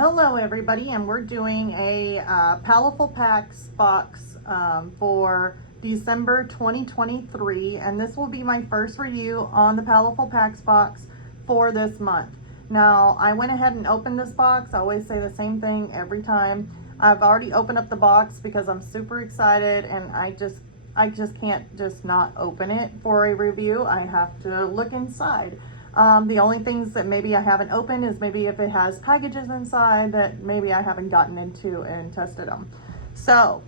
Hello everybody, and we're doing a Paletteful Packs box for December 2023, and this will be my first review on the Paletteful Packs box for this month. Now, I went ahead and opened this box. I always say the same thing every time. I've already opened up the box because I'm super excited, and I just can't just not open it for a review. I have to look inside. The only things that maybe I haven't opened is maybe if it has packages inside that maybe I haven't gotten into and tested them. So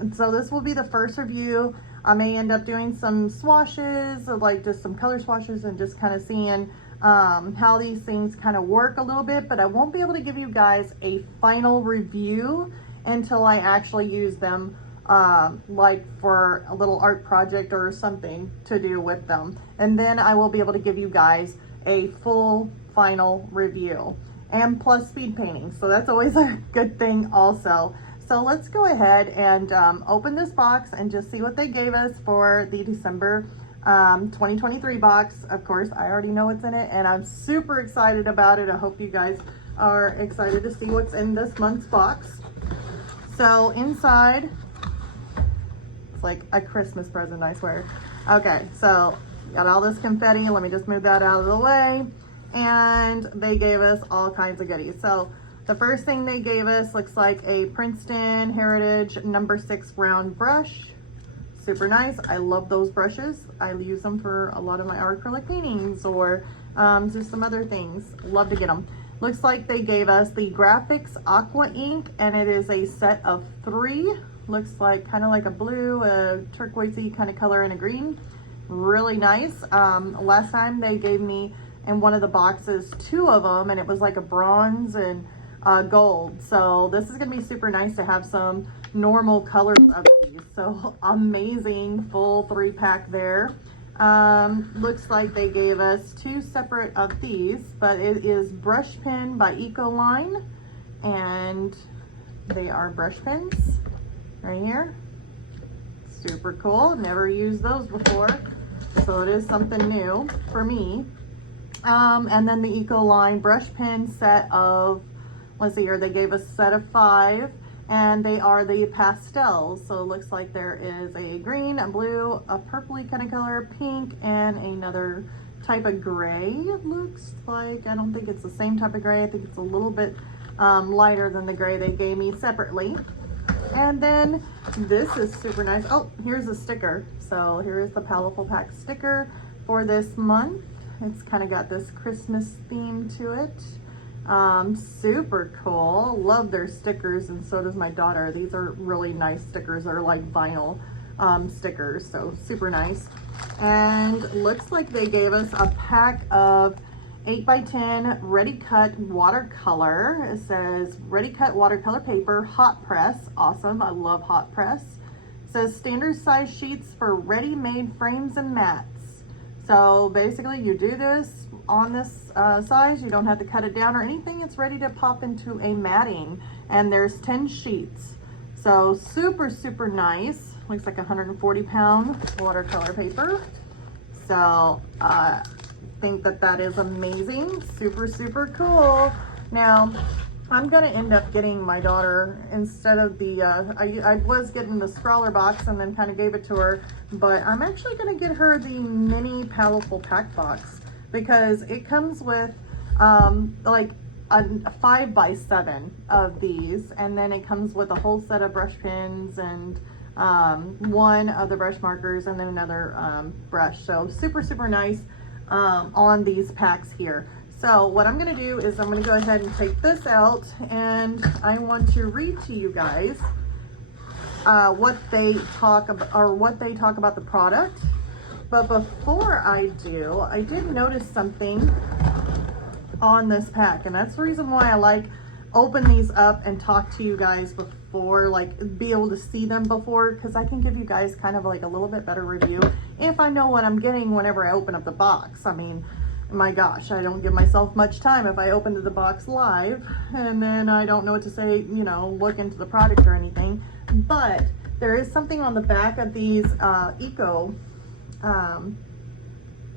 this will be the first review. I may end up doing some swashes, like just some color swashes, and just kind of seeing how these things kind of work a little bit, but I won't be able to give you guys a final review until I actually use them, like for a little art project or something to do with them, and then I will be able to give you guys a full final review, and plus speed painting, so that's always a good thing also. So let's go ahead and open this box and just see what they gave us for the December 2023 box. Of course, I already know what's in it, and I'm super excited about it. I hope you guys are excited to see what's in this month's box. So inside, it's like a Christmas present, I swear. Okay, so got all this confetti. Let me just move that out of the way. And they gave us all kinds of goodies. So the first thing they gave us looks like a Princeton Heritage number 6 round brush. Super nice. I love those brushes. I use them for a lot of my acrylic paintings or just some other things. Love to get them. Looks like they gave us the Graphics Aqua Ink, and it is a set of 3. Looks like kind of like a blue, a turquoisey kind of color, and a green. Really nice. Last time they gave me in one of the boxes 2 of them, and it was like a bronze and gold. So this is gonna be super nice to have some normal colors of these. So amazing full 3-pack there. Looks like they gave us 2 separate of these, but it is brush pen by Ecoline, and they are brush pens right here. Super cool. Never used those before, so it is something new for me. And then the Ecoline brush pen set of, let's see here, they gave us a set of 5, and they are the pastels. So it looks like there is a green, a blue, a purpley kind of color, pink, and another type of gray. It looks like, I don't think it's the same type of gray. I think it's a little bit lighter than the gray they gave me separately. And then this is super nice. Oh, here's a sticker. So here is the Paletteful Pack sticker for this month. It's kind of got this Christmas theme to it. Super cool. Love their stickers, and so does my daughter. These are really nice stickers. They're like vinyl stickers, so super nice. And looks like they gave us a pack of 8x10 ready cut watercolor. It says ready cut watercolor paper, hot press. Awesome. I love hot press. It says standard size sheets for ready-made frames and mats. So basically you do this on this size. You don't have to cut it down or anything. It's ready to pop into a matting, and there's 10 sheets. So super, super nice. Looks like 140-pound watercolor paper. So think that is amazing. Super, super cool. Now I'm gonna end up getting my daughter, instead of the I was getting the scrawler box and then kind of gave it to her, but I'm actually gonna get her the mini Paletteful Pack box, because it comes with like a 5x7 of these, and then it comes with a whole set of brush pens and 1 of the brush markers, and then another brush. So super, super nice on these packs here. So what I'm going to do is I'm going to go ahead and take this out, and I want to read to you guys what they talk about, or what they talk about the product. But before I do, I did notice something on this pack, and that's the reason why I like open these up and talk to you guys before, like be able to see them before, because I can give you guys kind of like a little bit better review if I know what I'm getting whenever I open up the box. I mean, my gosh, I don't give myself much time if I open the box live and then I don't know what to say, you know, look into the product or anything. But there is something on the back of these Eco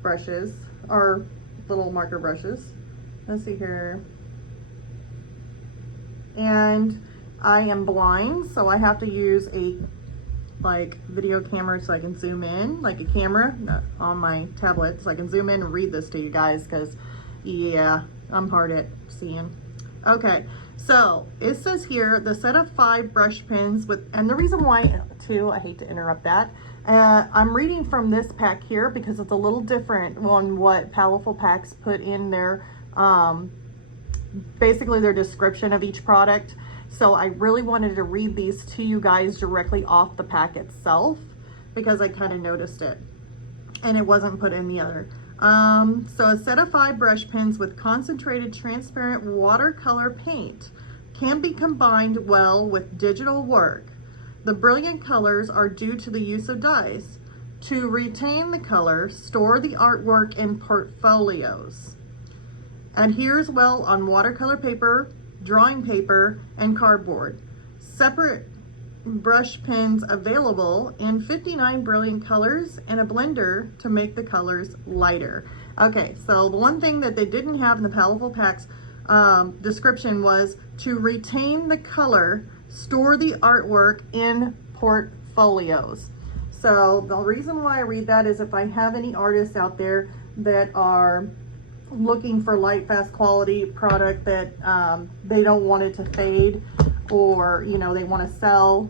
brushes, or little marker brushes. Let's see here. and I am blind, so I have to use a video camera so I can zoom in, like a camera on my tablet, so I can zoom in and read this to you guys, because yeah, I'm hard at seeing. Okay, so it says here the set of 5 brush pens with, and the reason why too, I hate to interrupt that, I'm reading from this pack here because it's a little different on what Paletteful packs put in their basically their description of each product. So I really wanted to read these to you guys directly off the pack itself, because I kind of noticed it and it wasn't put in the other. So a set of 5 brush pens with concentrated transparent watercolor paint can be combined well with digital work. The brilliant colors are due to the use of dyes. To retain the color, store the artwork in portfolios. Adheres well on watercolor paper, drawing paper, and cardboard. Separate brush pens available in 59 brilliant colors and a blender to make the colors lighter. Okay, so the one thing that they didn't have in the Paletteful packs description was to retain the color, store the artwork in portfolios. So the reason why I read that is if I have any artists out there that are looking for light, fast, quality product that they don't want it to fade, or you know, they want to sell,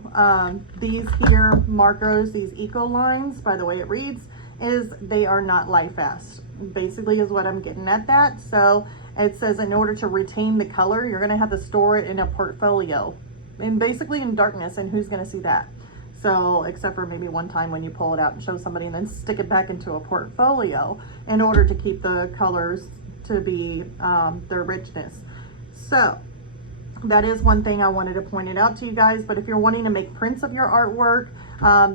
these here markers, these Ecolines, by the way it reads, is they are not light fast, basically, is what I'm getting at that. So it says in order to retain the color, you're going to have to store it in a portfolio, and basically in darkness, and who's going to see that? So except for maybe one time when you pull it out and show somebody and then stick it back into a portfolio in order to keep the colors to be their richness. So that is one thing I wanted to point it out to you guys. But if you're wanting to make prints of your artwork,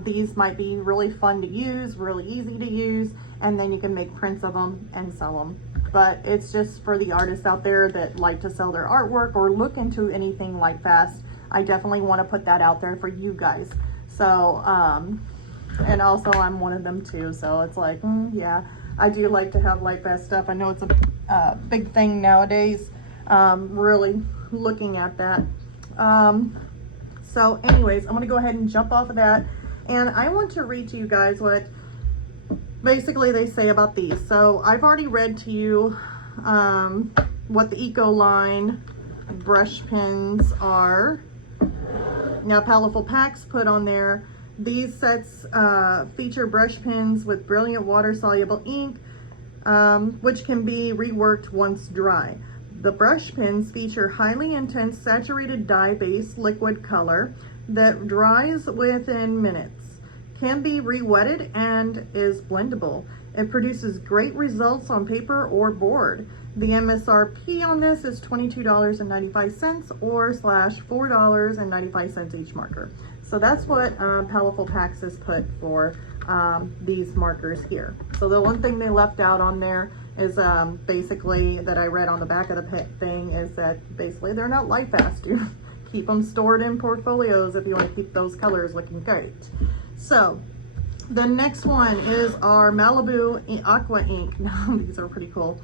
these might be really fun to use, really easy to use, and then you can make prints of them and sell them. But it's just for the artists out there that like to sell their artwork or look into anything light fast. I definitely want to put that out there for you guys. So and also I'm one of them too, so it's like yeah, I do like to have light fast stuff. I know it's a big thing nowadays, really looking at that. So anyways, I'm gonna go ahead and jump off of that, and I want to read to you guys what basically they say about these. So I've already read to you what the Ecoline brush pens are. Now Paletteful packs put on there, these sets feature brush pens with brilliant water-soluble ink, which can be reworked once dry. The brush pens feature highly intense saturated dye-based liquid color that dries within minutes, can be re-wetted, and is blendable. It produces great results on paper or board. The MSRP on this is $22.95 or /$4.95 each marker. So that's what Paletteful packs has put for these markers here. So the one thing they left out on there is basically that I read on the back of the thing is that basically they're not light fast. You keep them stored in portfolios if you want to keep those colors looking great. So the next one is our Marabu Aqua Ink. Now these are pretty cool.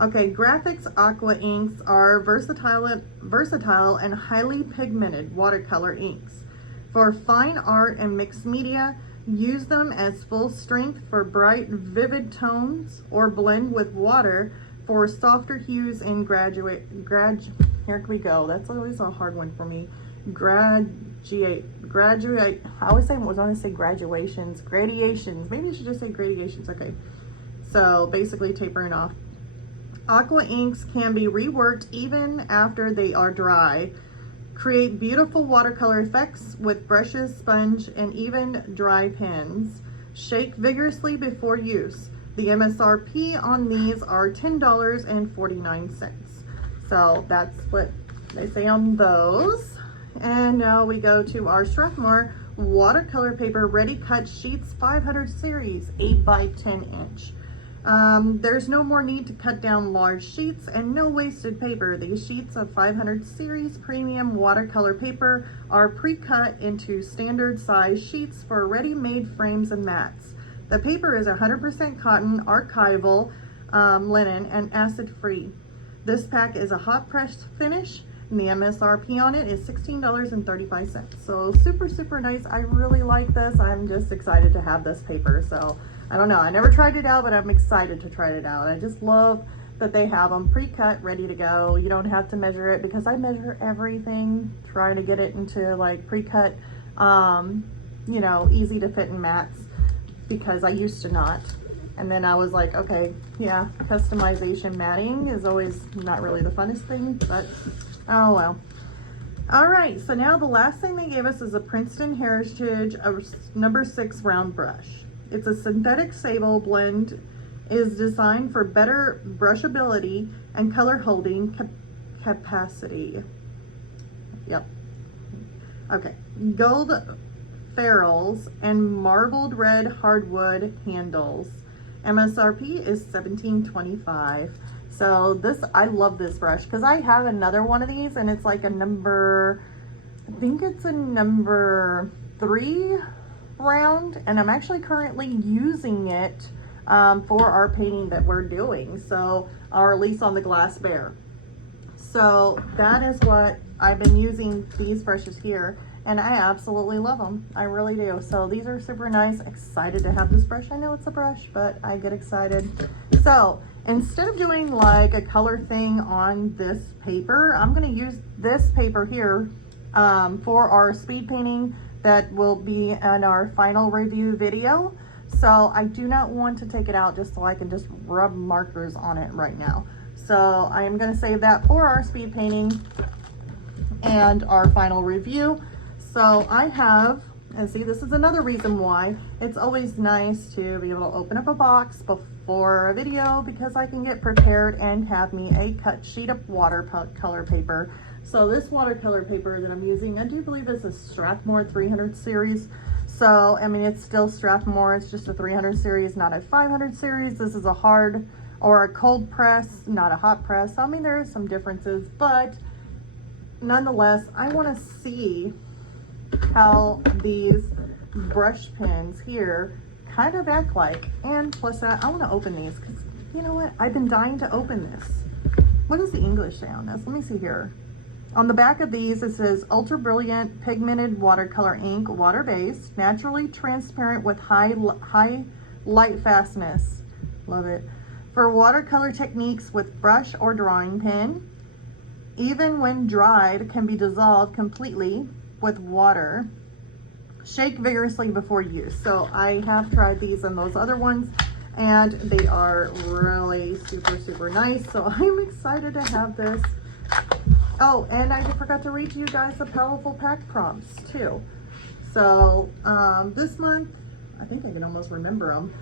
Okay, graphics aqua inks are versatile and highly pigmented watercolor inks. For fine art and mixed media, use them as full strength for bright, vivid tones, or blend with water for softer hues and here we go. That's always a hard one for me. Graduate. I always want to say graduations, gradations. Maybe I should just say gradations. Okay. So basically tapering off. Aqua inks can be reworked even after they are dry. Create beautiful watercolor effects with brushes, sponge, and even dry pens. Shake vigorously before use. The MSRP on these are $10.49. So that's what they say on those. And now we go to our Strathmore watercolor paper ready cut sheets 500 series 8 by 10 inch. There's no more need to cut down large sheets and no wasted paper. These sheets of 500 series premium watercolor paper are pre-cut into standard size sheets for ready-made frames and mats. The paper is 100% cotton, archival linen, and acid-free. This pack is a hot press finish And the MSRP on it is $16.35. So super, super nice. I really like this. I'm just excited to have this paper. So I don't know. I never tried it out, but I'm excited to try it out. I just love that they have them pre-cut, ready to go. You don't have to measure it, because I measure everything, trying to get it into like pre-cut, you know, easy to fit in mats, because I used to not. And then I was like, okay, yeah, customization matting is always not really the funnest thing, but oh well. All right, so now the last thing they gave us is a Princeton Heritage number 6 round brush. It's a synthetic sable blend, is designed for better brushability and color holding capacity. Yep. Okay. Gold ferrules and marbled red hardwood handles. MSRP is $17.25. So this, I love this brush, because I have another one of these, and it's like a number, I think it's a number 3 round, and I'm actually currently using it for our painting that we're doing, so, or at least on the glass bear. So that is what I've been using, these brushes here, and I absolutely love them. I really do. So these are super nice. Excited to have this brush. I know it's a brush, but I get excited. So instead of doing like a color thing on this paper, I'm going to use this paper here for our speed painting that will be in our final review video. So I do not want to take it out just so I can just rub markers on it right now. So I am going to save that for our speed painting and our final review. So I have, and see, this is another reason why it's always nice to be able to open up a box before a video, because I can get prepared and have me a cut sheet of watercolor paper. So this watercolor paper that I'm using, I do believe is a Strathmore 300 series. So, I mean, it's still Strathmore, it's just a 300 series, not a 500 series. This is a hard or a cold press, not a hot press. I mean, there are some differences, but nonetheless, I want to see how these brush pens here kind of act like. And plus that, I want to open these, because you know what? I've been dying to open this. What does the English say on this? Let me see here. On the back of these, it says ultra brilliant pigmented watercolor ink, water based, naturally transparent with high light fastness. Love it. For watercolor techniques with brush or drawing pen, even when dried, can be dissolved completely with water. Shake vigorously before use. So I have tried these and those other ones, and they are really super, super nice. So I'm excited to have this. Oh, and I forgot to read to you guys the Paletteful pack prompts too. So this month, I think I can almost remember them.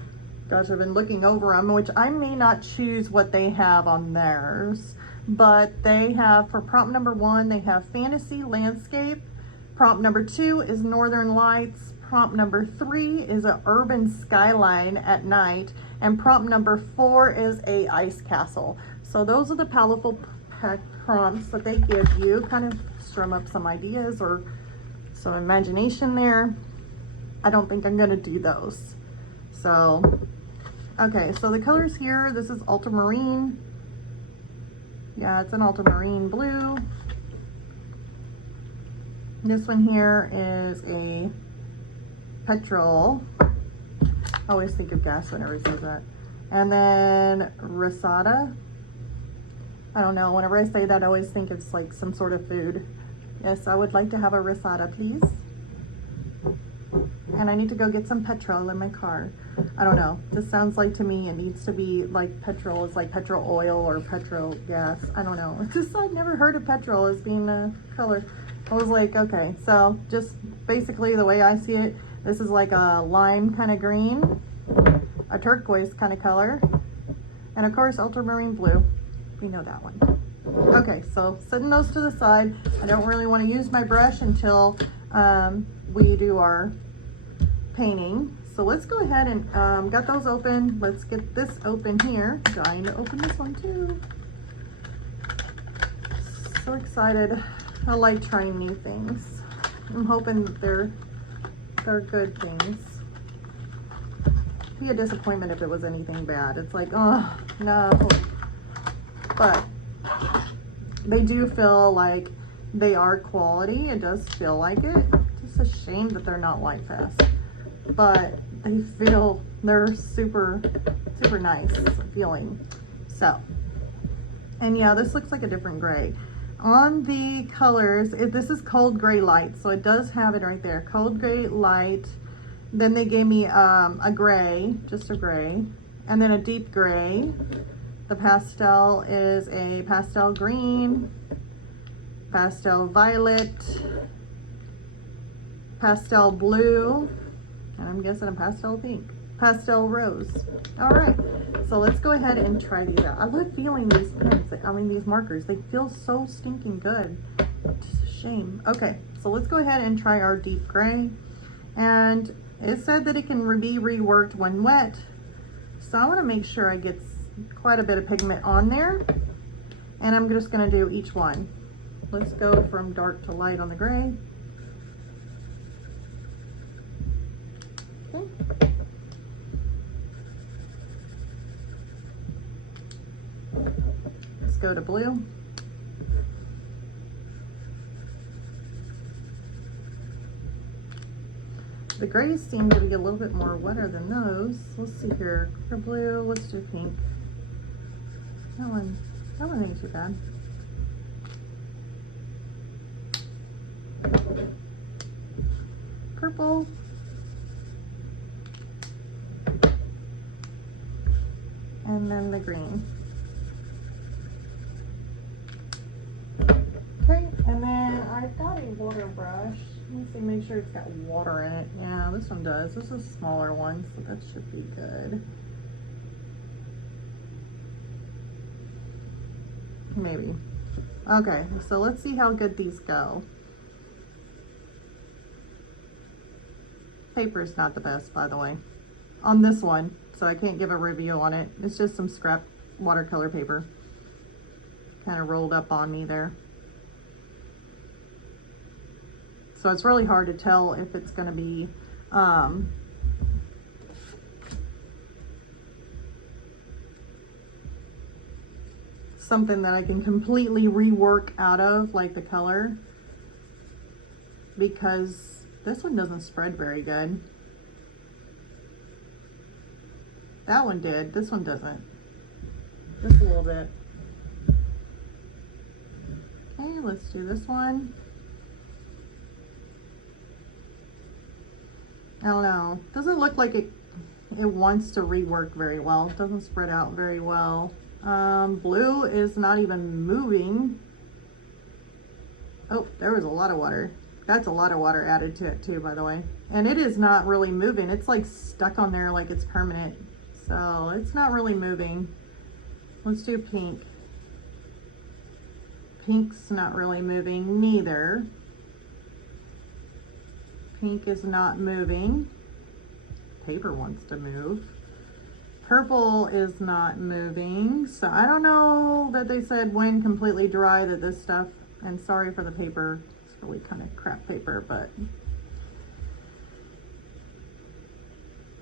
Gosh, I've been looking over them, which I may not choose what they have on theirs, but they have, for prompt number 1, they have fantasy landscape. Prompt number 2 is northern lights. Prompt number 3 is an urban skyline at night. And prompt number 4 is a ice castle. So those are the Paletteful pack prompts that they give you, kind of strum up some ideas or some imagination there. I don't think I'm gonna do those. So, okay, so the colors here, this is ultramarine. Yeah, it's an ultramarine blue. This one here is a petrol. I always think of gas whenever it says that. And then Rosada. I don't know, whenever I say that, I always think it's like some sort of food. Yes, I would like to have a Rosada, please. And I need to go get some petrol in my car. I don't know, this sounds like to me it needs to be like petrol. It's like petrol oil or petrol gas. I don't know. It's just, I've never heard of petrol as being a color. I was like, okay, so just basically the way I see it, this is like a lime kind of green, a turquoise kind of color, and of course ultramarine blue. You know that one. Okay, so setting those to the side. I don't really want to use my brush until we do our painting. So let's go ahead and got those open. Let's get this open here. Trying to open this one too. So excited. I like trying new things. I'm hoping that they're good things. It'd be a disappointment if it was anything bad. It's like, oh no. But they do feel like They are quality. It does feel like it. It's a shame that they're not light fast, but they're super, super nice feeling. So, and yeah, this looks like a different gray. On the colors, this is cold gray light, so it does have it right there, cold gray light. Then they gave me a gray, just a gray, and then a deep gray. The pastel is a pastel green, pastel violet, pastel blue, and I'm guessing a pastel pink, pastel rose. All right, so let's go ahead and try these out. I love feeling these pens, these markers. They feel so stinking good. Just a shame. Okay, so let's go ahead and try our deep gray. And it said that it can be reworked when wet. So I want to make sure I get quite a bit of pigment on there. And I'm just going to do each one. Let's go from dark to light on the gray. Okay. Let's go to blue. The grays seem to be a little bit more wetter than those. Let's see here. For blue, let's do pink. That one ain't too bad. Purple. And then the green. Okay, and then I've got a water brush. Let me see, make sure it's got water in it. Yeah, this one does. This is a smaller one, so that should be good. Maybe. Okay, so let's see how good these go. Paper's not the best, by the way, on this one, so I can't give a review on it. It's just some scrap watercolor paper. Kind of rolled up on me there. So it's really hard to tell if it's going to be something that I can completely rework out of, like the color, because this one doesn't spread very good. That one did, this one doesn't. Just a little bit. Okay, let's do this one. I don't know. Doesn't look like it wants to rework very well. It doesn't spread out very well. Blue is not even moving. Oh, there was a lot of water. That's a lot of water added to it too, by the way. And it is not really moving. It's like stuck on there like it's permanent. So it's not really moving. Let's do pink. Pink's not really moving neither. Pink is not moving. Paper wants to move. Purple is not moving. So I don't know that they said when completely dry that this stuff, and sorry for the paper, it's really kind of crap paper, but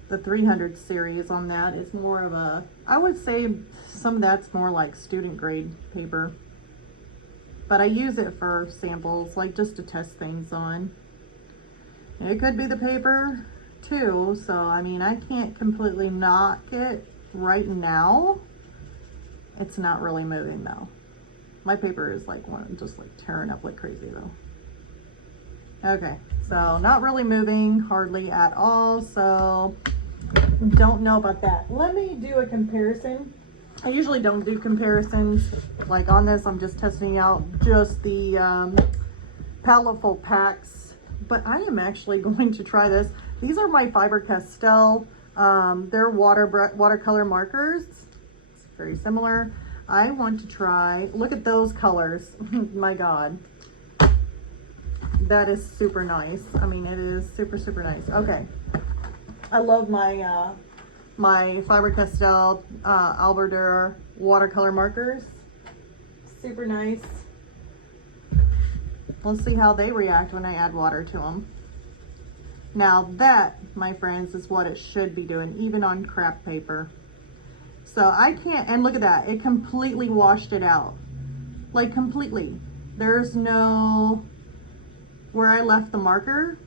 the 300 series on that is more of a, I would say some of that's more like student grade paper, but I use it for samples, like just to test things on. It could be the paper too, so I mean, I can't completely knock it right now. It's not really moving though. My paper is like just like tearing up like crazy though. Okay, so not really moving hardly at all, so don't know about that. Let me do a comparison. I usually don't do comparisons. Like on this, I'm just testing out just the Paletteful packs. But I am actually going to try this. These are my Pastel. They're watercolor markers. It's very similar. I want to try, look at those colors. My God. That is super nice. I mean, it is super, super nice. Okay. I love my my Pastel Alberta watercolor markers. Super nice. Let's see how they react when I add water to them. Now that, my friends, is what it should be doing, even on crap paper. So I can't, and look at that, it completely washed it out. Like completely. There's no, where I left the marker,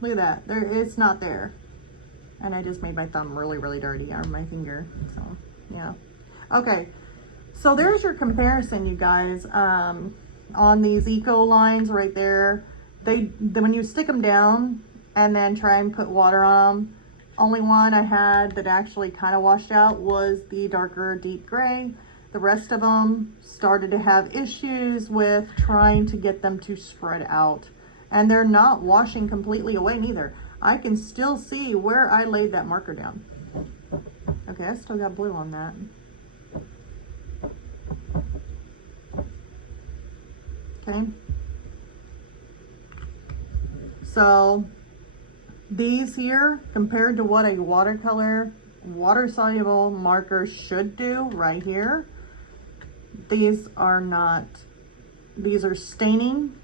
look at that, it's not there. And I just made my thumb really, really dirty, or my finger, so yeah. Okay, so there's your comparison, you guys, on these Ecolines right there. When you stick them down and then try and put water on them, only one I had that actually kind of washed out was the darker deep gray. The rest of them started to have issues with trying to get them to spread out. And they're not washing completely away neither. I can still see where I laid that marker down. Okay, I still got blue on that. Okay. So these here, compared to what a watercolor water-soluble marker should do right here, these are not. These are staining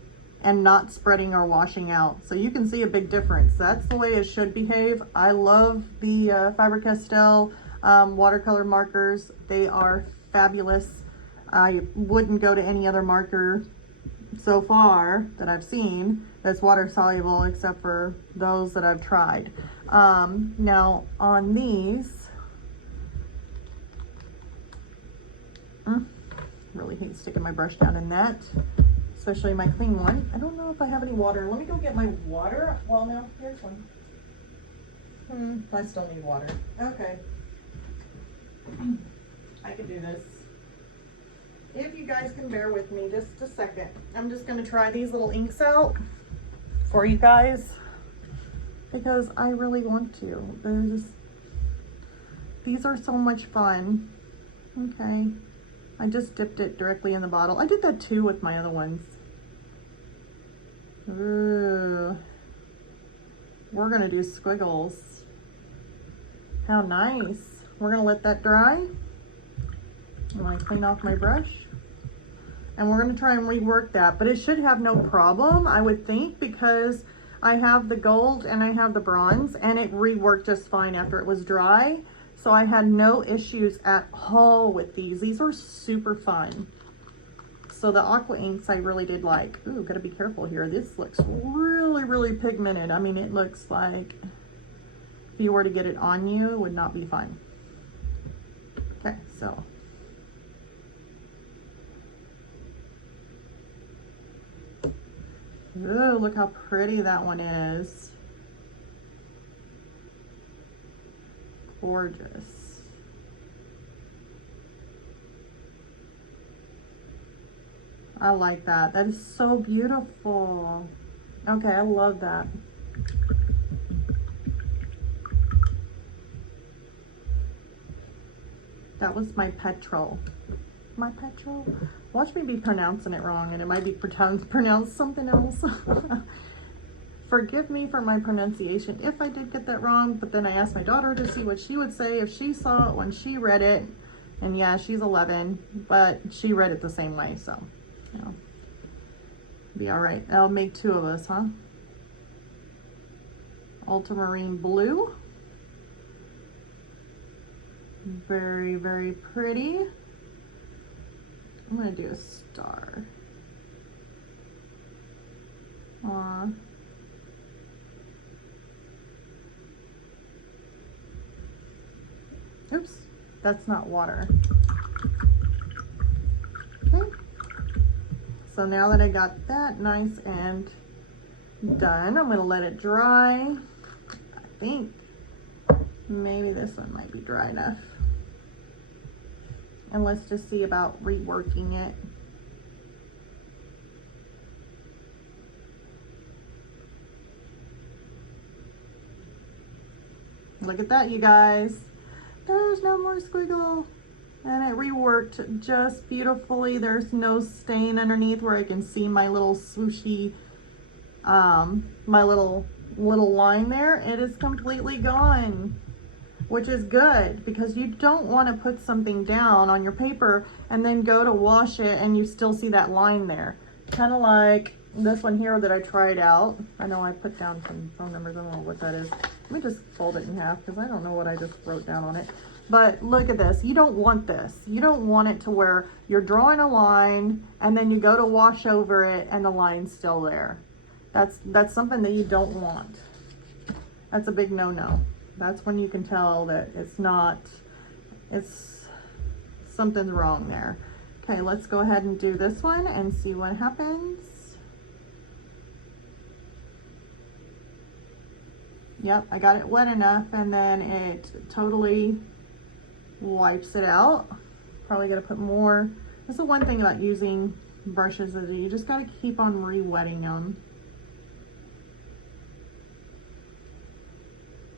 and not spreading or washing out. So you can see a big difference. That's the way it should behave. I love the Faber-Castell watercolor markers. They are fabulous. I wouldn't go to any other marker so far that I've seen that's water soluble except for those that I've tried. Now on these, really hate sticking my brush down in that, especially my clean one. I don't know if I have any water. Let me go get my water. Well, no, here's one. I still need water. Okay. I could do this. If you guys can bear with me just a second. I'm just going to try these little inks out for you guys because I really want to. These are so much fun. Okay. I just dipped it directly in the bottle. I did that too with my other ones. Ooh. We're gonna do squiggles. How nice. We're gonna let that dry. I'm gonna clean off my brush. And we're gonna try and rework that, but it should have no problem, I would think, because I have the gold and I have the bronze, and it reworked just fine after it was dry. So I had no issues at all with these. These were super fun. So the aqua inks I really did like. Ooh, gotta be careful here. This looks really, really pigmented. I mean, it looks like if you were to get it on you, it would not be fun. Okay, so. Ooh, look how pretty that one is. Gorgeous. I like that. That is so beautiful. Okay, I love that. That was my petrol. My petrol? Watch me be pronouncing it wrong, and it might be pronounced something else. Forgive me for my pronunciation if I did get that wrong, but then I asked my daughter to see what she would say if she saw it when she read it. And yeah, she's 11, but she read it the same way, so, you know, be all right. That'll make two of us, huh? Ultramarine blue. Very, very pretty. I'm gonna do a star. Aw. Oops, that's not water. Okay. So now that I got that nice and done, I'm gonna let it dry. I think maybe this one might be dry enough. And let's just see about reworking it. Look at that, you guys. There's no more squiggle. And it reworked just beautifully. There's no stain underneath where I can see my little swooshy, my little line there. It is completely gone, which is good because you don't want to put something down on your paper and then go to wash it and you still see that line there. Kind of like This one here that I tried out, I know I put down some phone numbers, I don't know what that is. Let me just fold it in half because I don't know what I just wrote down on it. But look at this, you don't want this. You don't want it to where you're drawing a line and then you go to wash over it and the line's still there. That's something that you don't want. That's a big no-no. That's when you can tell that something's wrong there. Okay, let's go ahead and do this one and see what happens. Yep, I got it wet enough and then it totally wipes it out. Probably gotta put more. That's the one thing about using brushes is you just gotta keep on re-wetting them.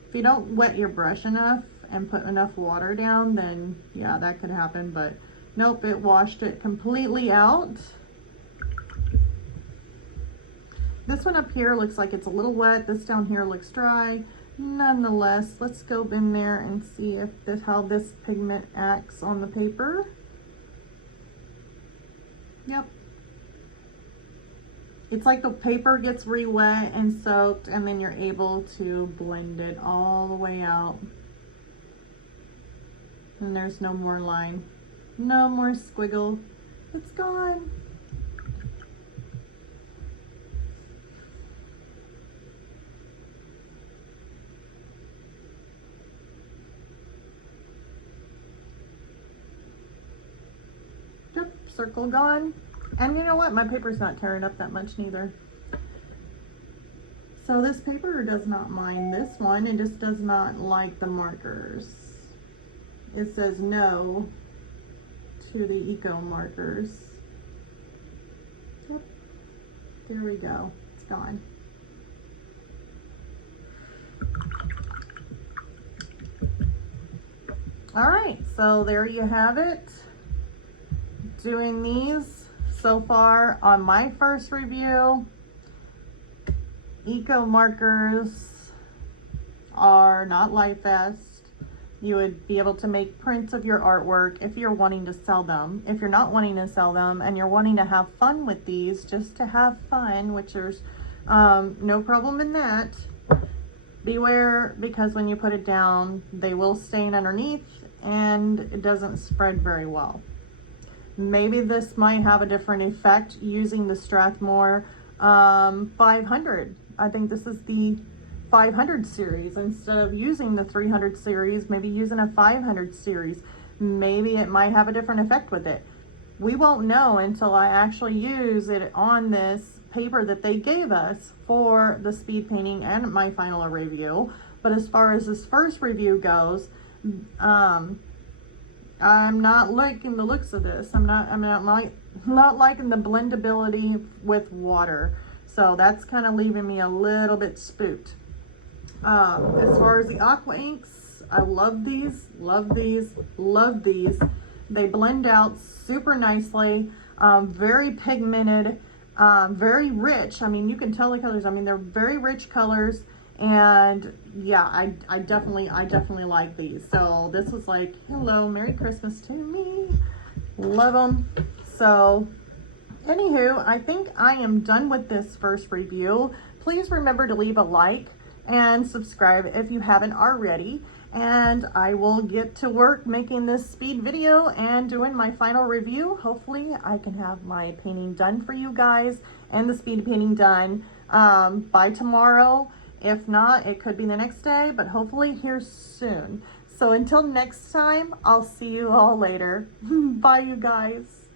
If you don't wet your brush enough and put enough water down, then yeah, that could happen, but nope, it washed it completely out. This one up here looks like it's a little wet. This down here looks dry. Nonetheless, let's go in there and see if how this pigment acts on the paper. Yep. It's like the paper gets re-wet and soaked, and then you're able to blend it all the way out. And there's no more line. No more squiggle. It's gone. Yep, circle gone. And you know what? My paper's not tearing up that much neither. So this paper does not mind this one. It just does not like the markers. It says no to the eco markers. Yep. There we go. It's gone. All right, so there you have it. Doing these so far on my first review. Eco markers are not Light Fest. You would be able to make prints of your artwork if you're wanting to sell them. If you're not wanting to sell them and you're wanting to have fun with these, just to have fun, which there's no problem in that, beware, because when you put it down, they will stain underneath and it doesn't spread very well. Maybe this might have a different effect using the Strathmore 500. I think this is the 500 series instead of using the 300 series, maybe using a 500 series. Maybe it might have a different effect with it. We won't know until I actually use it on this paper that they gave us for the speed painting and my final review. But as far as this first review goes, I'm not liking the looks of this. I'm not liking the blendability with water. So that's kind of leaving me a little bit spooked. As far as the aqua inks, I love these, love these, love these. They blend out super nicely, very pigmented, very rich. I mean, you can tell the colors. I mean, they're very rich colors. And yeah, I definitely like these. So this was like, hello, Merry Christmas to me. Love them. So anywho, I think I am done with this first review. Please remember to leave a like and subscribe if you haven't already. And I will get to work making this speed video and doing my final review. Hopefully I can have my painting done for you guys and the speed painting done by tomorrow. If not, it could be the next day, but hopefully here soon. So until next time, I'll see you all later. Bye, you guys.